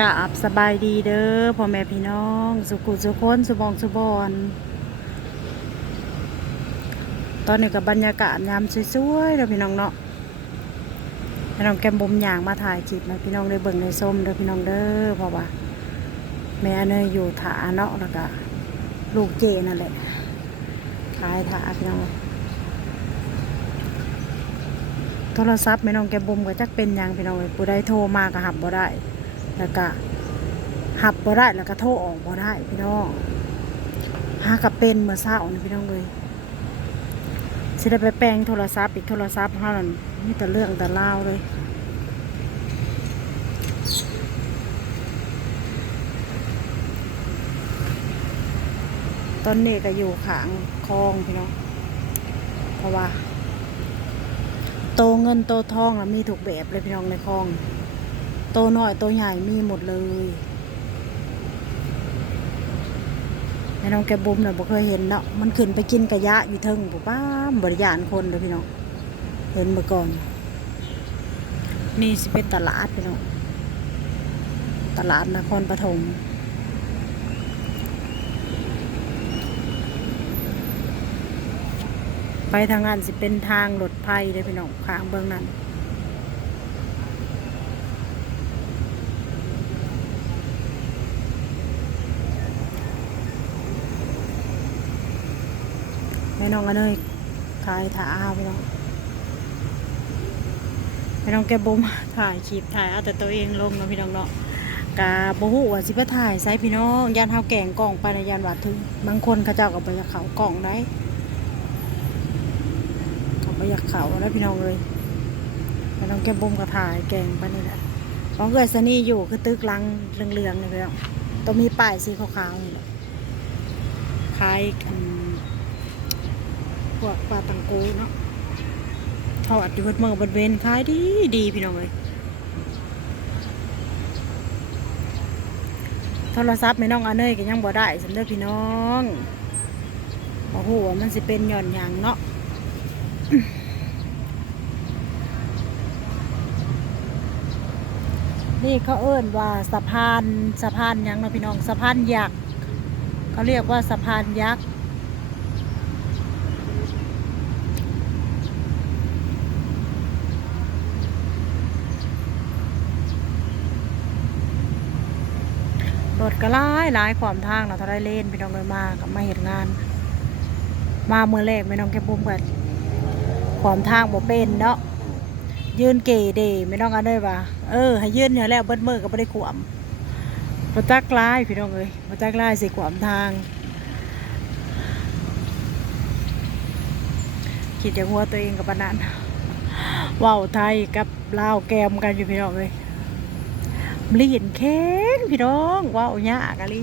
กราบสบายดีเด้อพ่อแม่พี่น้อง สุขุสุคนสุบองสุบอนตอนนี้กับบรรยากาศยามสวยๆเด้อพี่น้องเนาะพี่น้องแก้มบุมอย่างมาถ่ายคลิปนะพี่น้องได้เบิ่งได้ส้มเด้อพี่น้องเด้อเพราะว่า แม่เนยอยู่ถาเนาะแล้วก็ลูกเจนั่นแหละขายถาพี่น้องโทรศัพท์แม่น้องแกมบุมก็จักเป็นยังพี่น้องเอ้ยผู้ใดโทรมาก็หับบ่ได้ แล้วก็หับบ่ได้แล้วก็โทรออกบ่ได้พี่น้องหากับเป็นเมื่อเช้านี่พี่น้องเลยสิได้ไปแปลงโทรศัพท์อีกโทรศัพท์เฮานั่นมีแต่เรื่องแต่เล่าเลยตอนนี้ก็อยู่ขางคลองพี่น้องเพราะว่า โตเงินโตทองแล้วมีถูกแบบเลยพี่น้องในคลอง โตน้อยโตใหญ่มีหมดเลยแม่น้องแกบุมเนี่ยบ่เคยเห็นเนาะมันขึ้นไปกินกระยะอยู่เทิงปุ๊ป้าบริยานคนเลยพี่น้องเห็นมื่อก่อนนี่สิเป็นตลาดพี่น้องตลาดนครปฐมไปทางนั้นสิเป็นทางรถไฟเลยพี่น้องข้างเบื้องนั้น ม่น้องก็เนยขายถ่าเอาพี่น้องแม่น้องแกบุมถ่ายคลิปถ่ายเอาแต่ตัวเองลงนาะพี่น้องเนาะกาบฮูว่าสิไปถ่ายใส่พี่น้องยานเฮาแก่งกล่องไปในยานวัดถึงบางคนเขาเจ้าก็บ่อยากเขากล่องได้เขาบ่อยากเขาแล้วพี่น้องเลยแม่น้องแกบุมก็ถ่ายแก่งไปนี่แหละของเกิดสนี่อยู่คือตึกลังเหลืองๆนี่พี่น้องต้องมีป้ายสีขาวๆนี่แหละขายอัน พวกปลาตังโกเนาะทอดอยู่บนเมืองบนเวนขายดีดีพี่น้องเลยโทรศัพท์ไม่น้องอันเนยก็ยังบ่ได้สำเร็จพี่น้องโอ้โหมันสิเป็นหย่อนหยางเนาะนี่เขาเอิ้นว่าสะพานสะพานยังเนาะพี่น้องสะพานยักษ์เขาเรียกว่าสะพานยักษ์ ถก็หลายหลายความทางเราถ้าได้เล่นพี่น้องเลยมากับมาเห็นงาน มาเมื่อแรกไม่น้องแกบุ้มกันความทางบ่เป็นเนาะยืนเก๋เดไม่น้องกันเลยว่าเออให้ยืนเนี่ยแล้วเบิดมือก็ไม่ได้ขวามมาจักลายพี่น้องเลยมาจักลายสิขวมทางคิดอย่างหัวตัวเองกับปานนั้นเว้าวไทยกับลาวแกมกันอยู่พี่น้องเลย ลีนแข็งพี่น้องว้าวยากอะลิ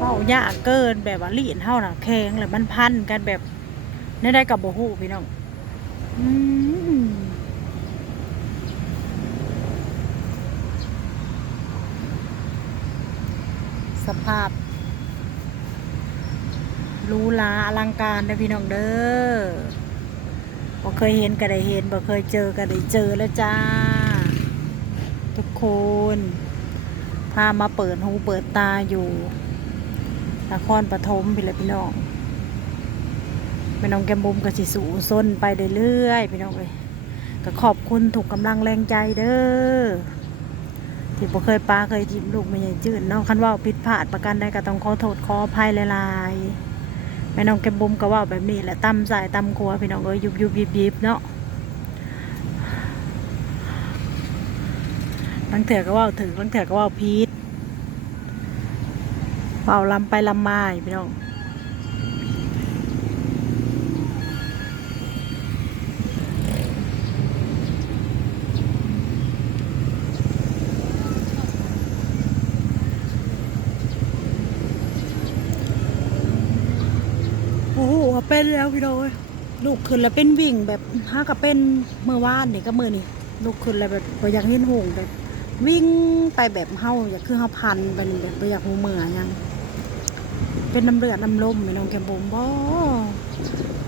ว้าวยากเกินแบบว่าลีนเท่าน่ะแข็งเลยมันพันกันแบบนี่ได้กับโบหูพี่น้องอสภาพรูหราอลังการเด้อพี่น้องเด้อบ่เคยเห็นก็ได้เห็นบ่เคยเจอก็ได้เจอแล้วจ้า คนพามาเปิดหูเปิดตาอยู่นครปฐมพี่เลยพี่น้องพี่น้องแกมบุมกับสิสูส้นไปเรื่อยๆพี่น้องเลยก็ขอบคุณถูกกำลังแรงใจเด้อที่บ่เคยปาเคยทิมลูกไม่ใหญ่จืดเนาะคันว่าผิดพลาดประกันใดก็ต้องขอโทษขออภัยหลายๆแม่น้องแกมบุมก็ว่าแบบนี้แหละตำสายตำครัวพี่น้องเอ้ยยุบยุบยิบยิบเนาะ ลังเถื่อก็ว่าถึงลังเถื่อก็ว่าพีทเว่าลำไปลำมาอยู่พี่น้องโอ้โหเป็นแล้วพี่น้องเอ้ยลูกขึ้นแล้วเป็นวิ่งแบบห้ากับเป็นเมื่อวานนี่ก็มือนี่ลูกขึ้นแล้วแบบอยากเห็นหงแบบ วิ่งไปแบบเฮาอยากคือเฮาพันเป็นแบบอยากหูเมือยังเป็นน้ำเลือดน้ำลมพี่น้องแกมบมบ่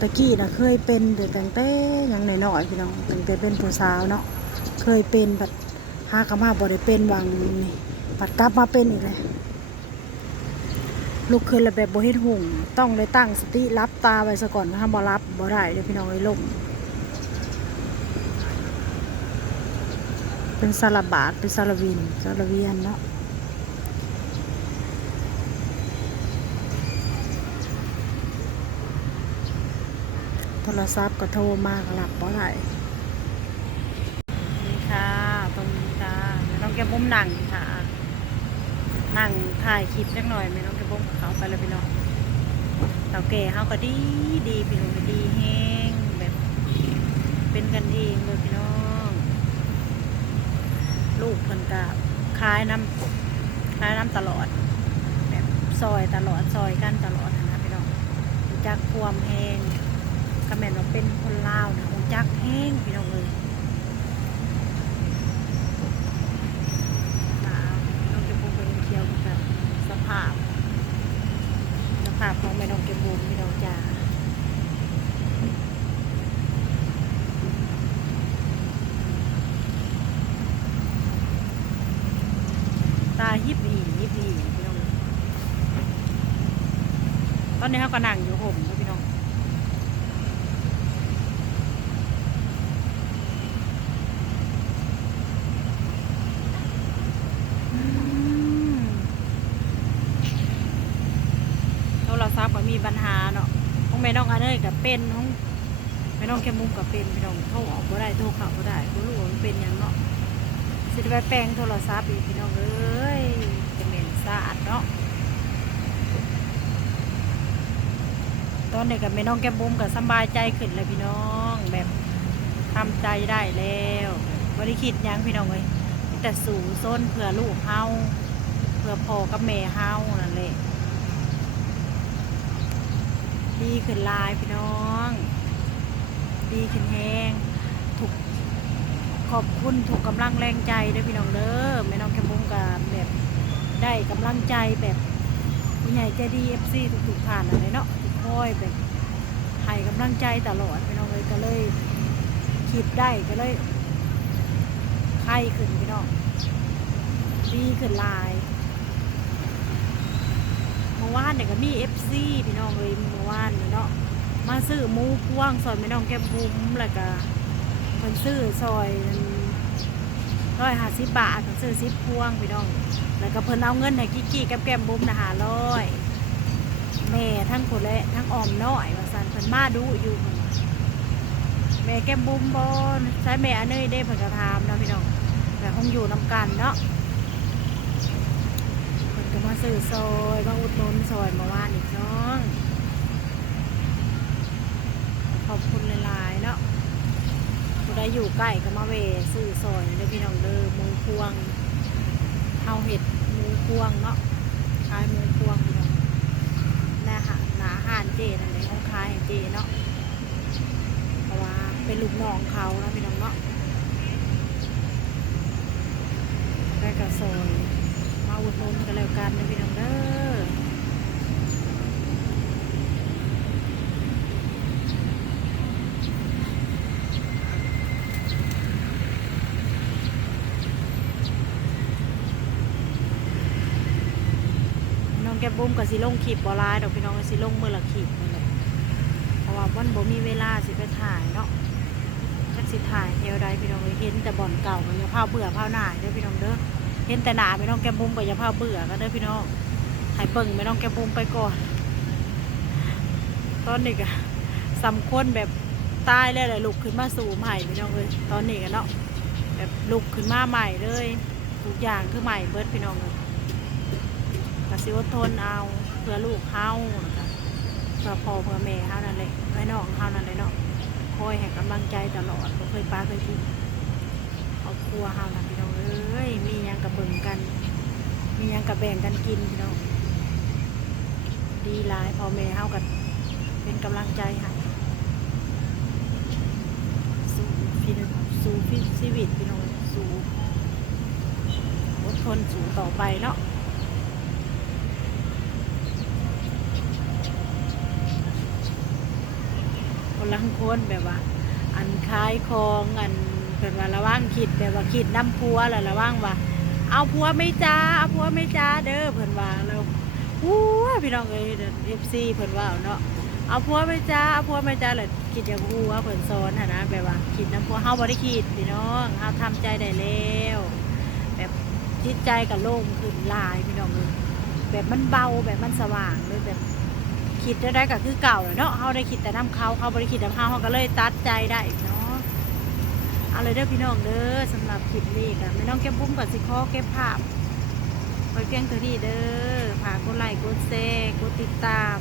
ตะกี้นะเคยเป็นเดือดตั้งแต่หยังหน้อยๆพี่น้องตั้งแต่เป็นผู้สาวเนาะเคยเป็นแบบหากมาบ่ได้เป็นวังนี่ผัดกลับมาเป็นอีกเลยลุกขึ้นแล้วแบบบ่เฮ็ดหุ่ง ต้องเลยตั้งสติรับตาไว้ซะก่อนถ้าบ่รับบ่ได้เดี๋ยวพี่น้องเลยลง เป็นสารบาดเป็นสารวินสารเวียนเนาะโทรศัพท์ก็โทรมากหลับบ่ได้นี่ค่ะตรงนี้ค่ะไม่ต้องแกบุ้มหนังค่ะนั่งถ่ายคลิปจักหน่อยไม่ต้องแกบุ้มกับเขาไปเลยพี่น้องเต่าแก่เขาก็ดีดีพี่น้องก็ดีแห้งแบบ เป็นกันเองเลยพี่น้อง ลูกเพิ่นกับคลายน้ำคลายน้ำตลอด แบบซอยตลอดซอยกันตลอดนะพี่น้องรู้จักความแห้งก็แม่นว่าเป็นคนลาวนะรู้จักแห้งพี่น้องเลยน้องเก็บบุมเป็นเที่ยวกับสภาพ สภาพของแม่น้องเก็บบุมพี่น้องจ๋าตายิบอียิบอีพี่น้อง ต อนนี้เขาก็นั่งอยู่ห่มพี่น้องอืมโทรศัพท์ก็มีปัญหาเนาะของแม่น้องอันเนยกับเป็นของแม่น้องแคมุมกับเป็นพี่น้องโทรออกก็ได้โทรเข้าก็ได้ก็รู้ว่ามันเป็นหยังเนาะสิไปแปลงโทรศัพท์อีกพี่น้องเอ้ยจะเหม็นสะอาดเนาะ ตอนนี้กับแม่น้องแก้มบุ้มกับสบายใจขึ้นเลยพี่น้องแบบทำใจได้แล้วบริคิดยังพี่น้องเลยแต่สู่ส้นเพื่อลูกเฮาเพื่อพ่อกับแม่เฮานั่นแหละดีขึ้นลายพี่น้อง ดีขึ้นแห้งถูกขอบคุณถูกกำลังแรงใจด้อพี่น้องเด้อแม่น้องแก้มบุ้มกับแบบได้กำลังใจแบบผู้ใหญ่ใจดีเอฟซีทุกๆท่านอะไรเนาะ คอยแบบให้กำลังใจตลอดพี่น้องเลยก็เลยคิดได้ก็เลยไข้ขึ้นพี่น้องดีขึ้นลายเมื่อวานเนี่ยก็มีเอฟซีพี่น้องเลยเมื่อวานเนี่ยเนาะมาซื้อมูพวงซอยพี่น้องแก้มบุ้มแล้วก็เพิ่นซื้อซอยร้อยห้าสิบบาทเพิ่นซื้อสิบพวงพี่น้อง แล้วก็เพิ่นเอาเงินให้กิ๊กกี้กับแก้มบุ้มนะหาร้อย แม่ทั้งคนและทั้งออมน้อยว่าสันเพิ่นมาดูอยู่ แม่แก้มบุ้มบอนใช้แม่อันเนยได้เพิ่นก็ถามเนะพี่น้องแต่คงอยู่นํกันเนาะเพิ่นก็มาซื้อซอยมาอุดหนุนซอยเมื่อวานอีกน้องขอบคุณหลายๆเนาะผู้ใดอยู่ใกล้ก็มาเวะซื้อซอยเด้อพี่น้องเด้อหมูพวงเอาเห็ดหมูพวงเนาะขายหมูพวงพี่น้องหน้าหา หาหานเจนั่นเองเขาขายเจเนาะเพราะว่าเป็นลูกน้องเขานะพี่น้องเนาะได้กระโซยมาอุดหนุนกันแล้วกันนะพี่น้องเด้อน้ องแก้บุ้มกับสิลงคลิปบอลายดอกพี่น้องก็สิลงเมื่อละคลิปนั่นแหละเพราะว่าวันบ่มีเวลาสิไปถ่ายเนาะจักสิถ่ายเทวใดพี่น้องเห็นแต่บ่อนเก่าก็อย่าพาเบื่อพาหนาเด้อพี่น้องเด้อเห็นแต่หนาพี่น้องแก้บุ้มก็อย่าพาเบื่อกันเด้อพี่น้องให้เบิ่งพี่น้องแก้บุ้มไปก่อน ตอนนี้ก็สำคนแบบตายแล้วเลยลุกขึ้นมาสู่ใหม่พี่น้องเลยตอนนี้กันเนาะแบบลุกขึ้นมาใหม่เลยทุกอย่างคือใหม่เบิร์ดพี่น้องเลย กสิอดทนเอาเพื่อลูกเฮาเพื่อพ่อเพื่อแม่เฮานั่นเลยแม่น้องเฮานั่นเลยเนาะคอยให้กำลังใจตลอดบ่เคยป้าเคยทิ้งครอบครัวเฮานะพี่น้องเอ้ยมียังกับเบิ่งกัน มียังกับแบ่งกันกินพี่น้องดีหลายพ่อแม่เฮากันเป็นกำลังใจให้สู้พี่น้องสู้พี่ชีวิตพี่น้องสู้อดทนสู้ต่อไปเนาะคน ลังคนแบบว่า อันคล้ายคองอันเป็นว่าระว่างคิดแบบว่าคิดน้ำพัวแล้วระว่างว่า เอาผัวไม่จ้าเอาผัวไม่จ้าเด้อเพิ่นว่าแล้วอู้พี่น้องเอ้ยเอฟซีเพิ่นว่าเนาะเอาผัวไม่จ้าเอาผัวไม่จ้าเลยคิดอย่างฮู้ว่าเพิ่นสอนหั่นนะแบบว่าคิดนํผัวเฮาบ่ได้คิดพี่น้องเฮาทำใจได้แล้วแบบจิตใจก็โล่งขึ้นลายพี่น้องเอ้ยแบบมันเบาแบบมันสว่างเลยแบบ คิดได้ก็คือเก่าเนาะเฮาได้คิดแต่นํเขาเขาบ่ได้คิดแต่เฮาเฮาก็เลยตัดใจได้เนาะเอาเลยเด้อพี่น้องเด้อสำหรับคลิปนี้กันไม่ต้องเก็บบุ้มกับสิคอเก็บภาพไว้เพียงเท่านี้เด้อฝากกดไลค์กดแชร์กดติดตาม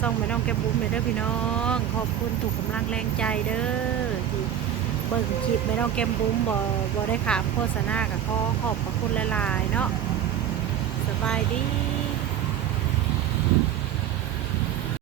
ส่งไม่ต้องเก็บบุ้มเลยเด้อพี่น้อง ขอบคุณถูกกำลังแรงใจเด้อที่เบิ่งคลิปไม่ต้องเก็บบุ้มบ่บ่ได้ขามโฆษณากับขอขอบพระคุณหลายๆเนาะสบายดี